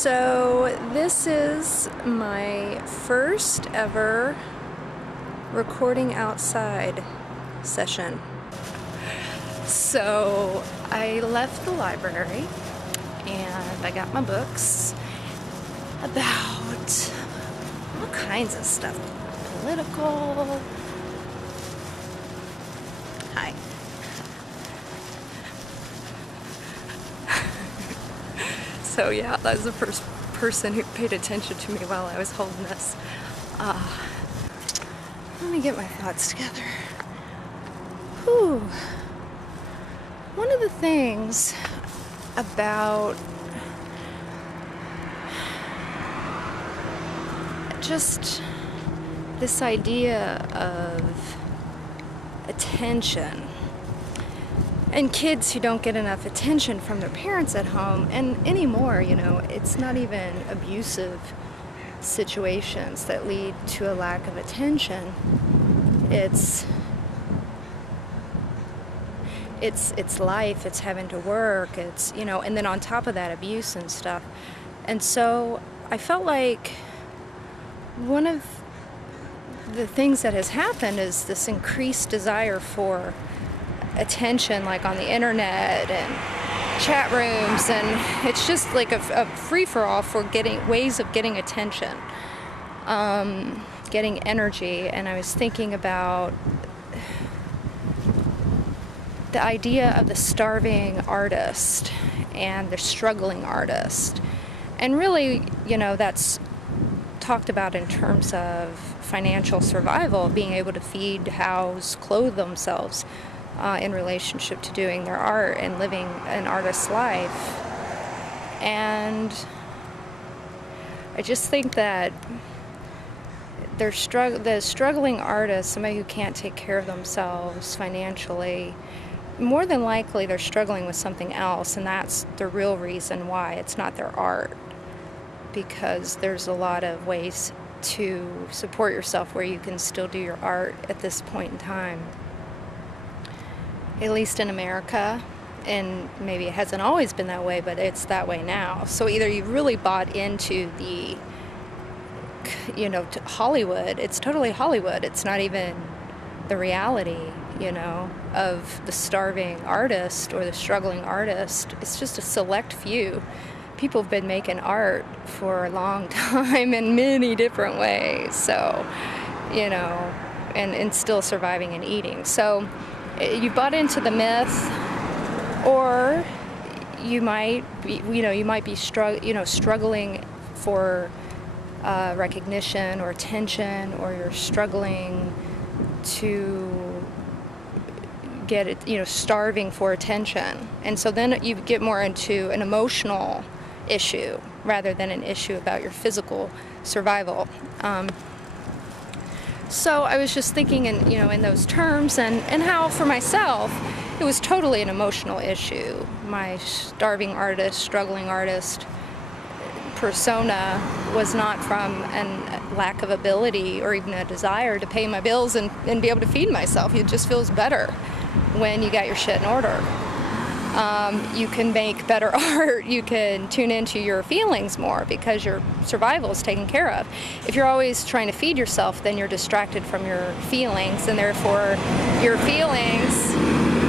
So this is my first ever recording outside session. So I left the library and I got my books about all kinds of stuff. Political. Hi. So yeah, that was the first person who paid attention to me while I was holding this. Let me get my thoughts together. Whew. One of the things about just this idea of attention and kids who don't get enough attention from their parents at home, and anymore, you know, it's not even abusive situations that lead to a lack of attention. It's life, it's having to work, it's, you know, and then on top of that, abuse and stuff. And so I felt like one of the things that has happened is this increased desire for attention, like on the internet and chat rooms, and it's just like a free-for-all for getting ways of getting attention, getting energy. And I was thinking about the idea of the starving artist and the struggling artist, and really, you know, that's talked about in terms of financial survival, being able to feed, house, clothe themselves in relationship to doing their art and living an artist's life. And I just think that the struggling artist, somebody who can't take care of themselves financially, more than likely they're struggling with something else, and that's the real reason why it's not their art, because there's a lot of ways to support yourself where you can still do your art at this point in time, at least in America. And maybe it hasn't always been that way, but it's that way now. So either you've really bought into the, you know, Hollywood. It's totally Hollywood. It's not even the reality, you know, of the starving artist or the struggling artist. It's just a select few. People have been making art for a long time in many different ways. So, you know, and still surviving and eating. So you bought into the myth, or you might be, struggling for recognition or attention, or you're struggling to get it, you know, starving for attention. And so then you get more into an emotional issue rather than an issue about your physical survival. So I was just thinking in those terms, and how for myself it was totally an emotional issue. My starving artist, struggling artist persona was not from a lack of ability or even a desire to pay my bills and be able to feed myself. It just feels better when you got your shit in order. You can make better art, you can tune into your feelings more because your survival is taken care of. If you're always trying to feed yourself, then you're distracted from your feelings, and therefore your feelings,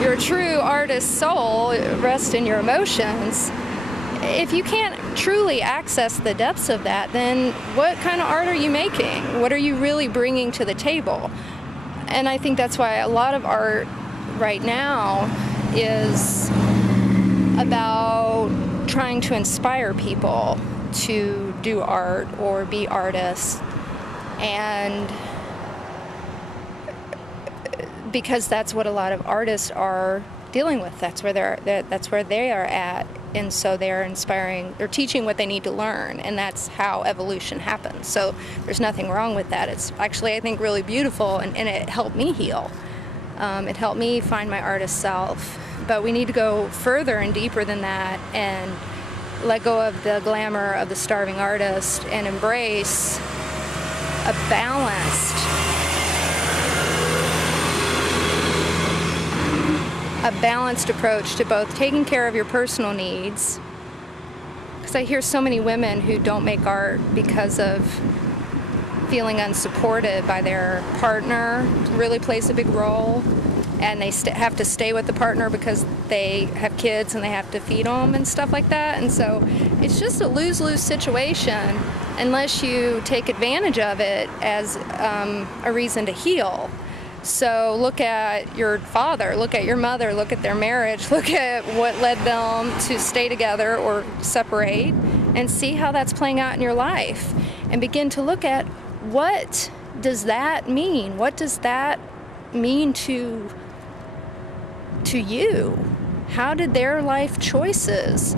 your true artist's soul, rest in your emotions. If you can't truly access the depths of that, then what kind of art are you making? What are you really bringing to the table? And I think that's why a lot of art right now is about trying to inspire people to do art or be artists, and because that's what a lot of artists are dealing with. That's where they are at, and so they're inspiring. They're teaching what they need to learn, and that's how evolution happens. So there's nothing wrong with that. It's actually, I think, really beautiful, and it helped me heal. It helped me find my artist self. But we need to go further and deeper than that and let go of the glamour of the starving artist and embrace a balanced approach to both taking care of your personal needs, because I hear so many women who don't make art because of feeling unsupported by their partner. It really plays a big role, and they have to stay with the partner because they have kids and they have to feed them and stuff like that. And so it's just a lose-lose situation unless you take advantage of it as a reason to heal. So look at your father, look at your mother, look at their marriage, look at what led them to stay together or separate, and see how that's playing out in your life. And begin to look at, what does that mean? What does that mean to you? How did their life choices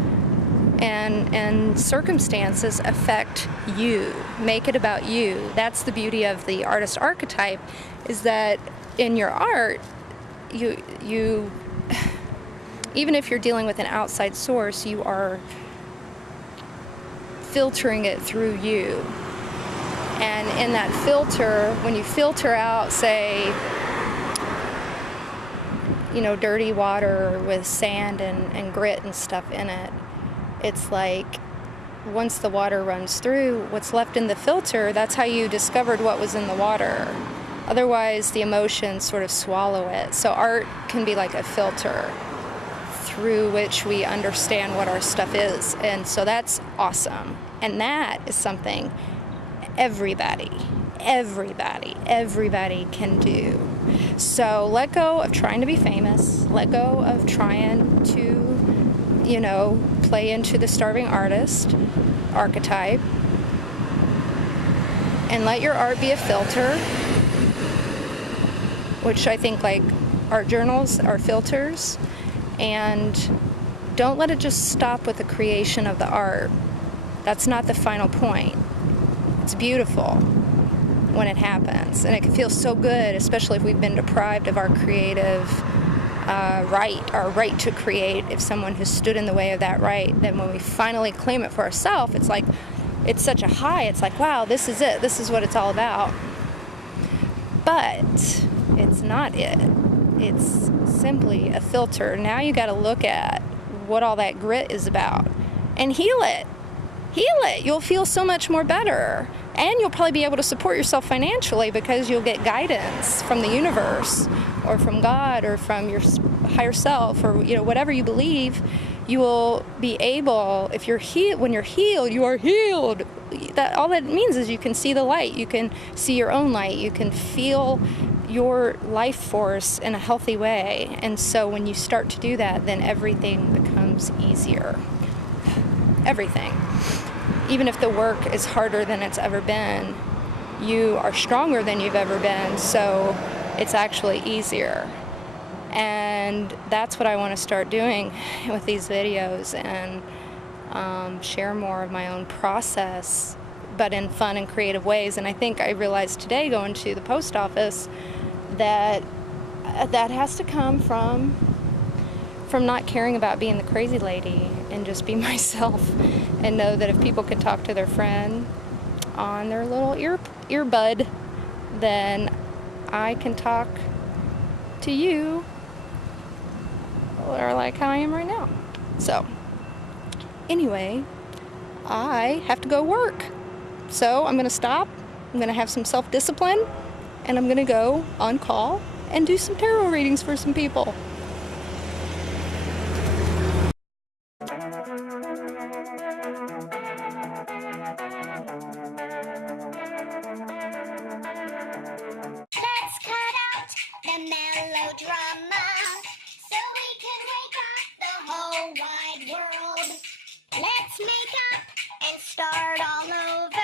and circumstances affect you? Make it about you. That's the beauty of the artist archetype, is that in your art, you even if you're dealing with an outside source, you are filtering it through you. And in that filter, when you filter out, say, dirty water with sand and grit and stuff in it, it's like once the water runs through, what's left in the filter, that's how you discovered what was in the water. Otherwise, the emotions sort of swallow it. So art can be like a filter through which we understand what our stuff is. And so that's awesome. And that is something everybody can do. So let go of trying to be famous. Let go of trying to, play into the starving artist archetype. And let your art be a filter, which I think like art journals are filters. And don't let it just stop with the creation of the art. That's not the final point. It's beautiful when it happens, and it can feel so good, especially if we've been deprived of our creative our right to create. If someone has stood in the way of that right, then when we finally claim it for ourselves, it's like, it's such a high. It's like, wow, this is it. This is what it's all about. But it's not it. It's simply a filter. Now you got to look at what all that grit is about and heal it. Heal it. You'll feel so much more better. And you'll probably be able to support yourself financially because you'll get guidance from the universe or from God or from your higher self or whatever you believe. You will be able, if you're healed, when you're healed, you are healed. That all that means is you can see the light. You can see your own light. You can feel your life force in a healthy way. And so when you start to do that, then everything becomes easier. Everything. Even if the work is harder than it's ever been, you are stronger than you've ever been, so it's actually easier. And that's what I want to start doing with these videos, and share more of my own process, but in fun and creative ways. And I think I realized today, going to the post office, that has to come from not caring about being the crazy lady and just be myself, and know that if people can talk to their friend on their little earbud, then I can talk to you, or like how I am right now. So anyway, I have to go work. So I'm going to stop. I'm going to have some self-discipline, and I'm going to go on call and do some tarot readings for some people. Let's cut out the melodrama so we can wake up the whole wide world. Let's make up and start all over.